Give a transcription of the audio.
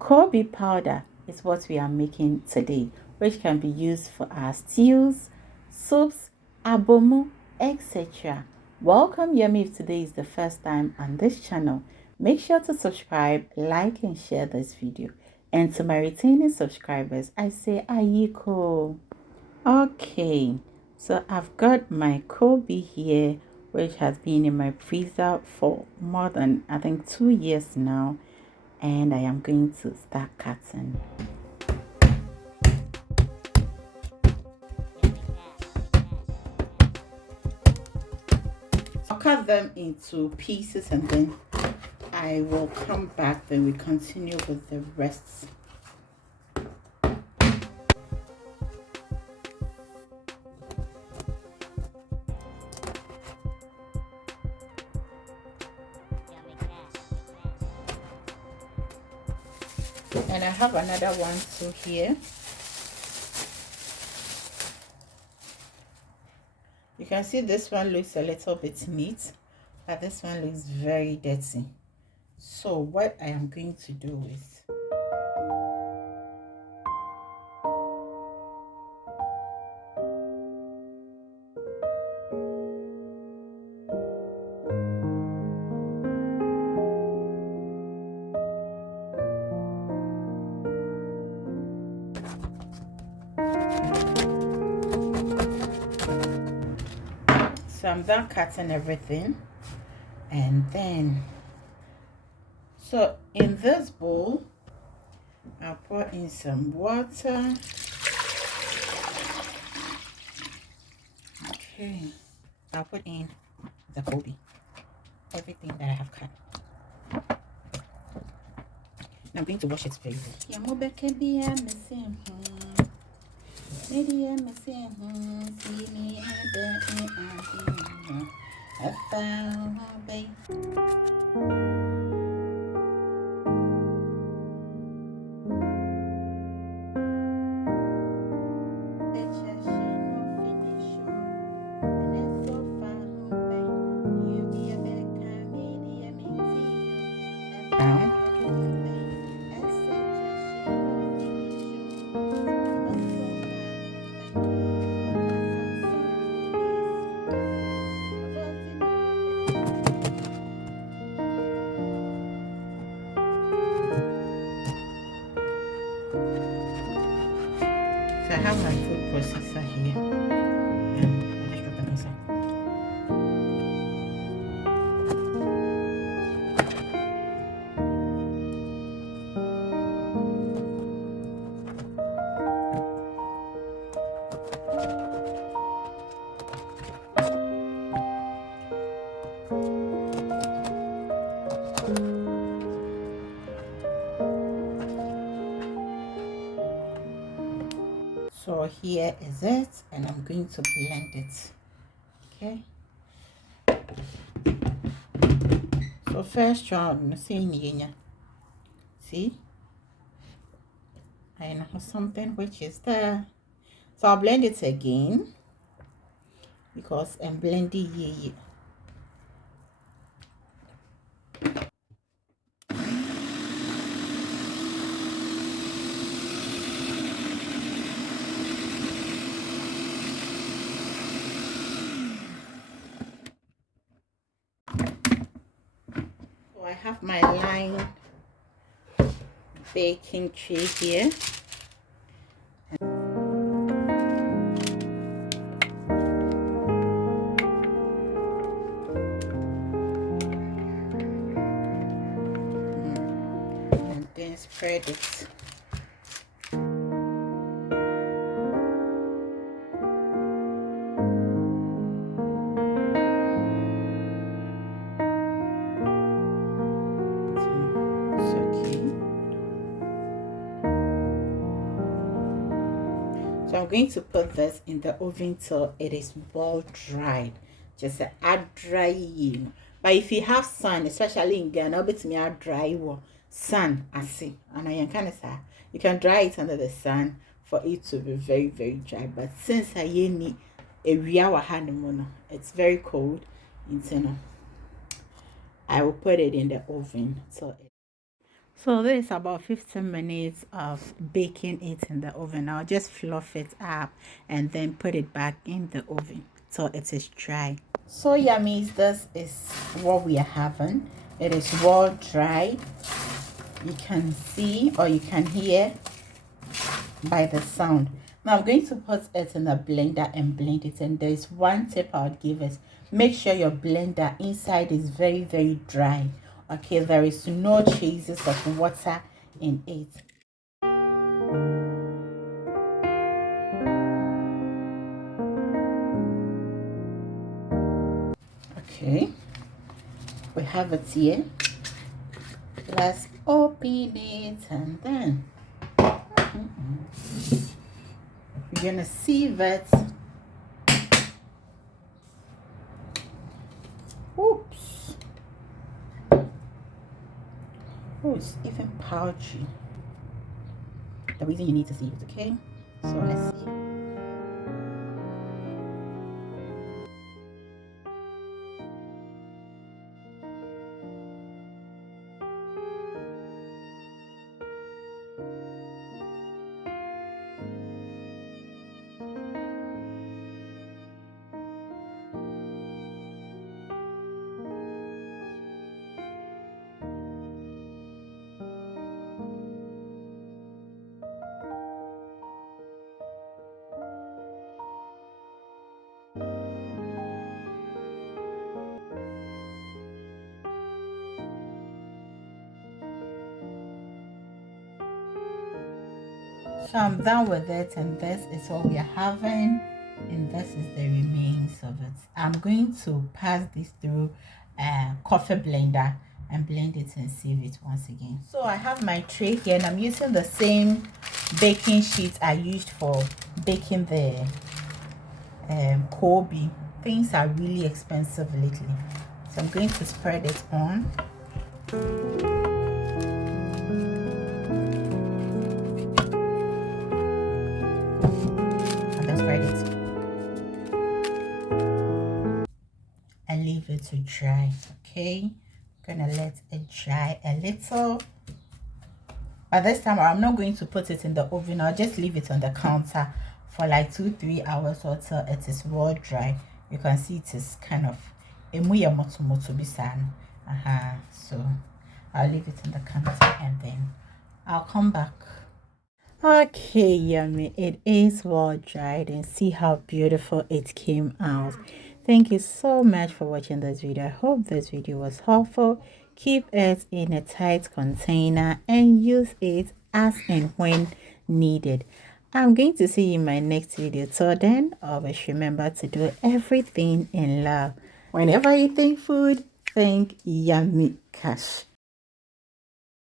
Koobi powder is what we are making today, which can be used for our stews, soups, abomu, etc. Welcome, Yummy. If today is the first time on this channel, make sure to subscribe, like, and share this video. And to my returning subscribers, I say Ayiko. Okay, so I've got my Koobi here, which has been in my freezer for more than, I think, 2 years now. And I am going to start cutting. I'll cut them into pieces and then I will come back, then we continue with the rest. And I have another one too here. You can see this one looks a little bit neat, but this one looks very dirty. So what I am going to do is so I'm done cutting everything, and then so in this bowl I'll pour in some water. Okay, I'll put in the Koobi, everything that I have cut. I'm going to wash it very well. So I have my food processor here. Let's drop it inside. So here is it, and I'm going to blend it. Okay. So first round, see, I know something which is there. So I'll blend it again because I'm blending here. I have my line baking tray here. And then spread it. So I'm going to put this in the oven till it is well dried. Just add dry, but if you have sun, especially in Ghana, it's me add dry sun. I see, and I kind of say you can dry it under the sun for it to be very, very dry. But since I need it's very cold, I will put it in the oven. So this is about 15 minutes of baking it in the oven. I'll just fluff it up and then put it back in the oven till it is dry. So yummies, this is what we are having. It is well dried. You can see or you can hear by the sound. Now I'm going to put it in a blender and blend it, and there's one tip I would give is make sure your blender inside is very dry. Okay, there is no traces of water in it. Okay, we have it here. Let's open it and then you're gonna see that. Oops. Oh, it's even pouchy. The reason you need to see it, okay? So let's see. So I'm done with it, and this is what we are having, and this is the remains of it. I'm going to pass this through a coffee blender and blend it and sieve it once again. So I have my tray here, and I'm using the same baking sheet I used for baking the Koobi. Things are really expensive lately, so I'm going to spread it on. And leave it to dry. Okay, I'm gonna let it dry a little. By this time I'm not going to put it in the oven. I'll just leave it on the counter for like 2-3 hours or till it is well dry. You can see it is kind of so I'll leave it on the counter and then I'll come back. Okay, yummy, it is well dried, and see how beautiful it came out. Thank you so much for watching this video. I hope this video was helpful. Keep it in a tight container and use it as and when needed. I'm going to see you in my next video. Till then, always remember to do everything in love. Whenever you think food, think yummy cash.